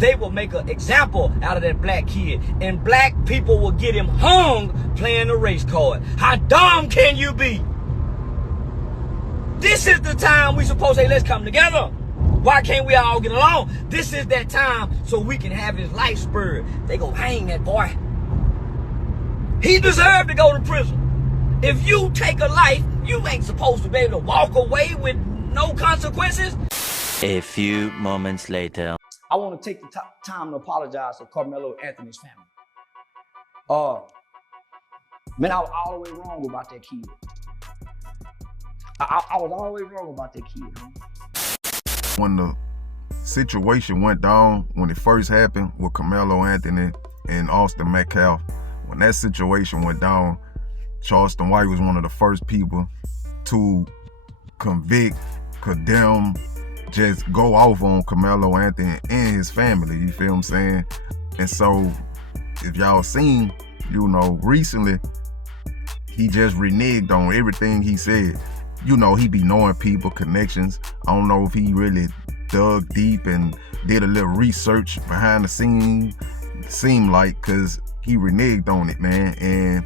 they will make an example out of that black kid. And black people will get him hung playing the race card. How dumb can you be? This is the time we supposed to say, let's come together. Why can't we all get along? This is that time so we can have his life spurred. They gonna hang that boy. He deserved to go to prison. If you take a life, you ain't supposed to be able to walk away with no consequences. A few moments later. I want to take the time to apologize to Karmelo Anthony's family. Man, I was all the way wrong about that kid. I was all the way wrong about that kid, man. When the situation went down, when it first happened with Karmelo Anthony and Austin Metcalf, when that situation went down, Charleston White was one of the first people to convict, condemn, just go off on Karmelo Anthony and his family, you feel what I'm saying? And so, if y'all seen, you know, recently, he just reneged on everything he said. You know, he be knowing people, connections. I don't know if he really dug deep and did a little research behind the scenes, seemed like, because he reneged on it, man. And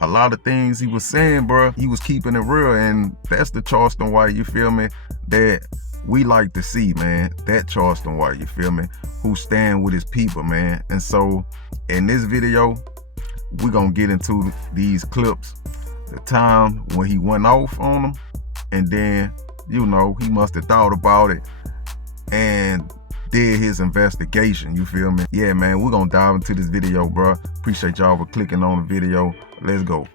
a lot of things he was saying, bro, he was keeping it real. And that's the Charleston White, you feel me, that we like to see, man. That Charleston White, you feel me, who stand with his people, man. And so in this video, we're gonna get into these clips, the time when he went off on them, and then, you know, he must have thought about it and did his investigation, you feel me? Yeah, man, we're gonna dive into this video, bro. Appreciate y'all for clicking on the video. Let's go.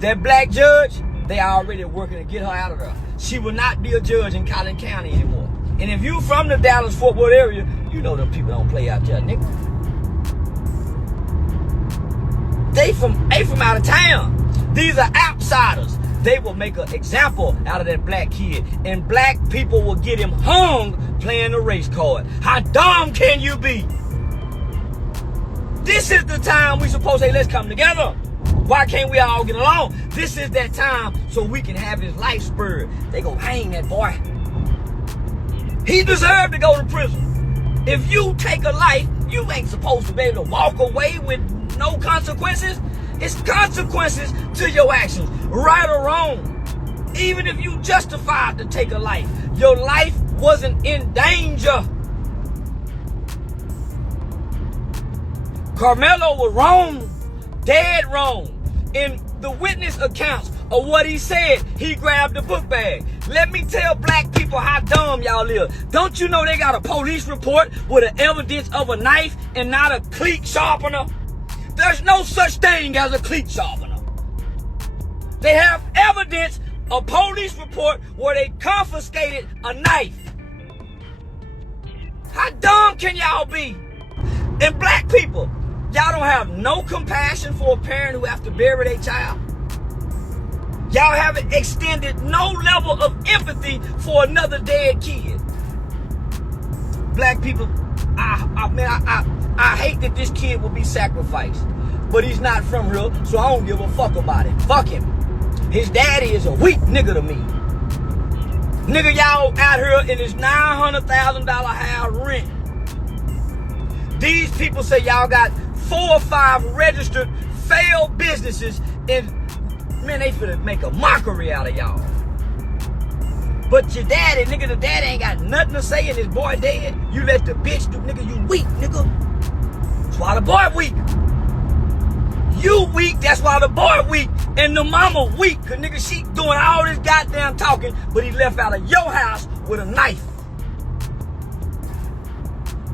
That black judge, they already working to get her out of there. She will not be a judge in Collin County anymore. And if you from the Dallas-Fort Worth area, you know them people don't play out there, nigga. They from out of town. These are outsiders. They will make an example out of that black kid. And black people will get him hung playing the race card. How dumb can you be? This is the time we supposed to say, let's come together. Why can't we all get along? This is that time so we can have his life spurred. They gonna hang that boy. He deserved to go to prison. If you take a life, you ain't supposed to be able to walk away with no consequences. It's consequences to your actions, right or wrong. Even if you justified to take a life, your life wasn't in danger. Karmelo was wrong, dead wrong. In the witness accounts of what he said, he grabbed the book bag. Let me tell black people how dumb y'all is. Don't you know they got a police report with the evidence of a knife and not a cleat sharpener? There's no such thing as a cleat sharpener. They have evidence, a police report where they confiscated a knife. How dumb can y'all be? And black people, y'all don't have no compassion for a parent who has to bury their child. Y'all haven't extended no level of empathy for another dead kid. Black people, I hate that this kid will be sacrificed. But he's not from here, so I don't give a fuck about it. Fuck him. His daddy is a weak nigga to me. Nigga, y'all out here in this $900,000 house rent. These people say y'all got 4 or 5 registered failed businesses, and man, they finna make a mockery out of y'all. But your daddy, nigga, the daddy ain't got nothing to say and his boy dead. You let the bitch do, nigga, you weak, nigga. That's why the boy weak. You weak, that's why the boy weak. And the mama weak, cause nigga, she doing all this goddamn talking, but he left out of your house with a knife.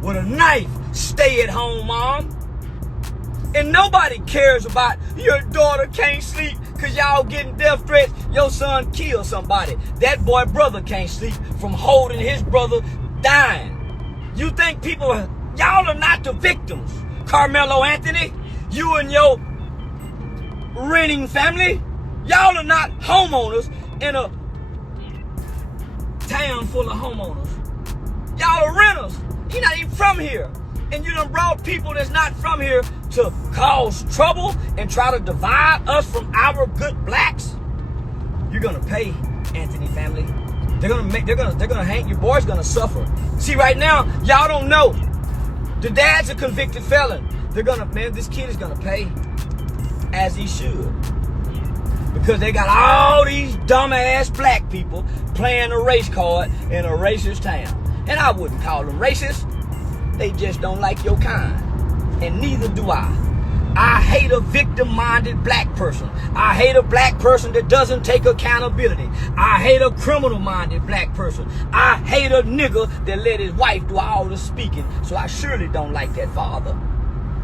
With a knife. Stay at home, mom. And nobody cares about your daughter can't sleep cause y'all getting death threats. Your son killed somebody. That boy brother can't sleep from holding his brother dying. You think people, y'all are not the victims. Karmelo Anthony, you and your renting family, y'all are not homeowners in a town full of homeowners. Y'all are renters. You're not even from here. And you done brought people that's not from here to cause trouble and try to divide us from our good blacks. You're gonna pay, Anthony family. They're gonna hang, your boy's gonna suffer. See, right now, y'all don't know. The dad's a convicted felon. They're gonna, man, this kid is gonna pay as he should. Because they got all these dumbass black people playing a race card in a racist town. And I wouldn't call them racist. They just don't like your kind. And neither do I. I hate a victim-minded black person. I hate a black person that doesn't take accountability. I hate a criminal-minded black person. I hate a nigga that let his wife do all the speaking. So I surely don't like that father.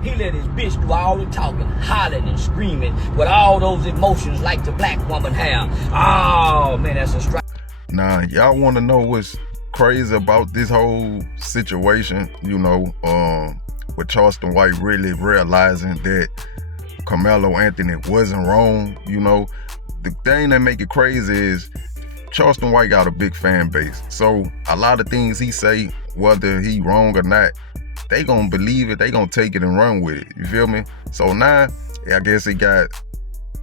He let his bitch do all the talking, hollering and screaming with all those emotions like the black woman have. Oh, man, that's a strike. Now, y'all want to know what's crazy about this whole situation, you know, with Charleston White really realizing that Karmelo Anthony wasn't wrong. You know, the thing that make it crazy is Charleston White got a big fan base. So a lot of things he say, whether he wrong or not, they gonna believe it, they gonna take it and run with it. You feel me? So now, I guess it got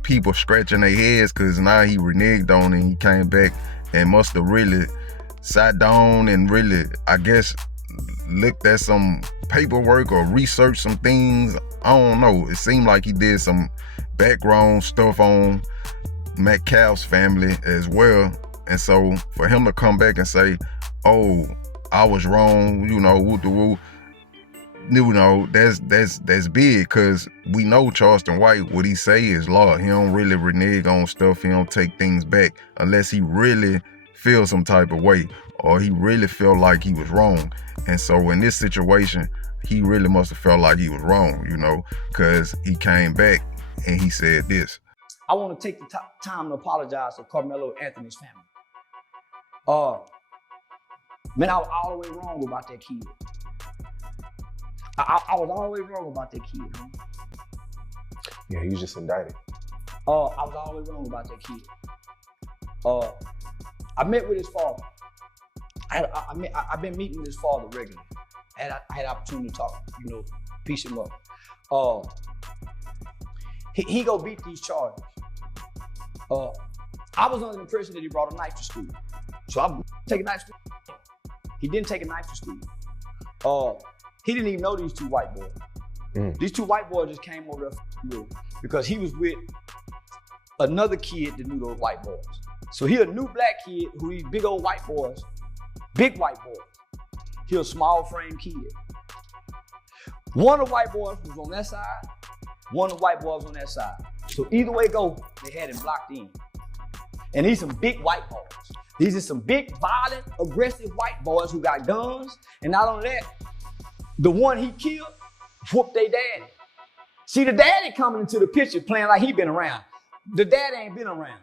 people scratching their heads because now he reneged on it and he came back and must have really sat down and really, I guess, looked at some paperwork or researched some things. I don't know. It seemed like he did some background stuff on Metcalf's family as well. And so for him to come back and say, oh, I was wrong, you know, woo-de-woo, you know, that's big, because we know Charleston White, what he say is law. He don't really renege on stuff. He don't take things back unless he really feels some type of way or he really felt like he was wrong. And so in this situation, he really must have felt like he was wrong, you know, because he came back and he said this. I want to take the time to apologize to Karmelo Anthony's family. Man, I was all the way wrong about that kid. I was all the way wrong about that kid. Huh? Yeah, he was just indicted. I was all the way wrong about that kid. I met with his father. I've been meeting with his father regularly. I had opportunity to talk, you know, piece him up. He go beat these charges. I was under the impression that he brought a knife to school. So I'm taking a knife to school. He didn't take a knife to school. He didn't even know these two white boys. These two white boys just came over there because he was with another kid that knew those white boys. So he a new black kid who these big old white boys, big white boys. He a small frame kid. One of the white boys was on that side, one of the white boys on that side. So either way go, they had him blocked in. And these some big white boys. These are some big, violent, aggressive white boys who got guns. And not only that, the one he killed whooped their daddy. See, the daddy coming into the picture playing like he been around. The dad ain't been around.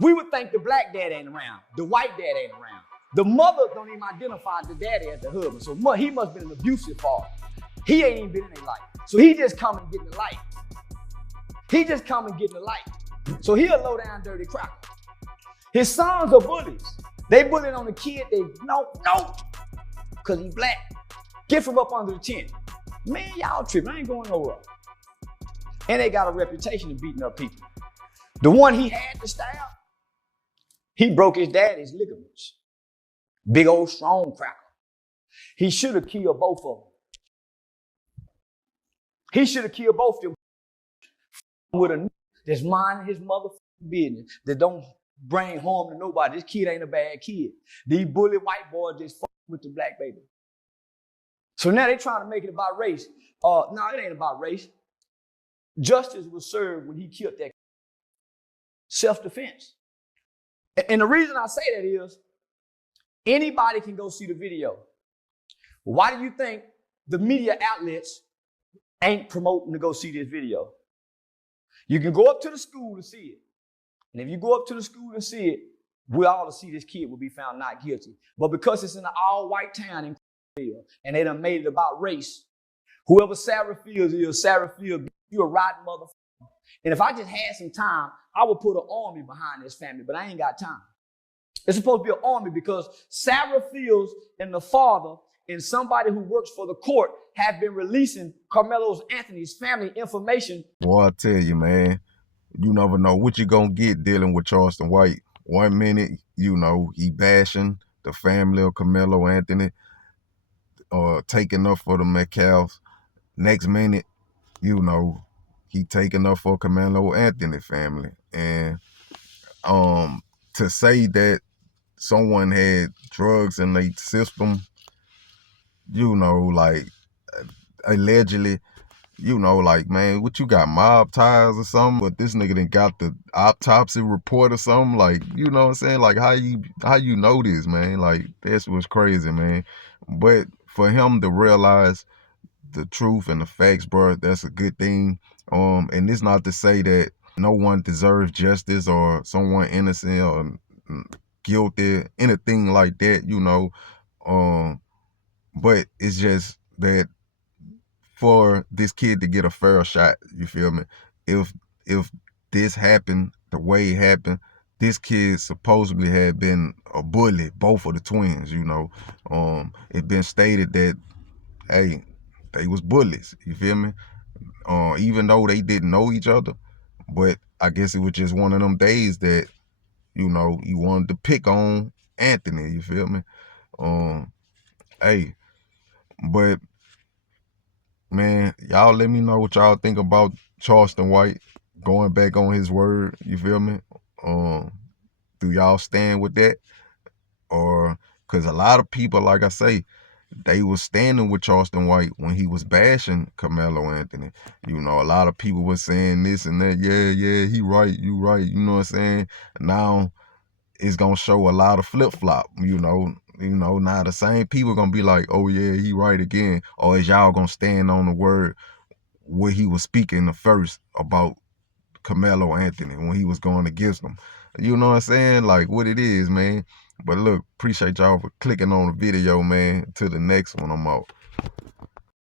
We would think the black dad ain't around. The white dad ain't around. The mother don't even identify the daddy as the husband. So he must have been an abusive father. He ain't even been in their life. So he just come and get in the light. He just come and get in the light. So he a low down dirty cracker. His sons are bullies. They bullying on the kid. They no, because he black. Get from up under the tent. Man, y'all tripping. I ain't going nowhere. And they got a reputation of beating up people. The one he had to stab, he broke his daddy's ligaments. Big old strong cracker. He should have killed both of them. He should have killed both of them with a that's minding his motherfucking business, that don't bring harm to nobody. This kid ain't a bad kid. These bully white boys just fuck with the black baby. So now they trying to make it about race. No, it ain't about race. Justice was served when he killed that kid. Self-defense. And the reason I say that is, anybody can go see the video. Why do you think the media outlets ain't promoting to go see this video? You can go up to the school to see it. And if you go up to the school and see it, we all to see this kid will be found not guilty. But because it's in an all-white town in and they done made it about race, whoever Sarah Fields is, Sarah Fields, you a rotten motherfucker. And if I just had some time, I would put an army behind this family, but I ain't got time. It's supposed to be an army because Sarah Fields and the father and somebody who works for the court have been releasing Karmelo Anthony's family information. Boy, I tell you, man, you never know what you're going to get dealing with Charleston White. 1 minute, you know, he bashing the family of Karmelo Anthony. taking up for the Metcalfs. Next minute, you know, he taking up for Karmelo Anthony family. And to say that someone had drugs in their system, you know, like allegedly, you know, like, man, what you got, mob ties or something? But this nigga done got the autopsy report or something, like, you know what I'm saying? Like, how you know this, man? Like, that's what's crazy, man. But for him to realize the truth and the facts, bro, that's a good thing. And it's not to say that no one deserves justice or someone innocent or guilty, anything like that, you know. But it's just that for this kid to get a fair shot, you feel me? If this happened the way it happened, this kid supposedly had been a bully, both of the twins, you know. It been stated that, hey, they was bullies, you feel me? Even though they didn't know each other, but I guess it was just one of them days that, you know, he wanted to pick on Anthony, you feel me? Hey, but man, y'all let me know what y'all think about Charleston White going back on his word, you feel me? Do y'all stand with that? Or, because a lot of people, like I say, they was standing with Charleston White when he was bashing Karmelo Anthony. You know, a lot of people was saying this and that. Yeah, he right, you right. You know what I'm saying? Now it's gonna show a lot of flip flop. You know, now the same people gonna be like, oh yeah, he right again. Or is y'all gonna stand on the word where he was speaking the first about Karmelo Anthony when he was going against him? You know what I'm saying? Like, what it is, man. But look, appreciate y'all for clicking on the video, man. Till the next one, I'm out.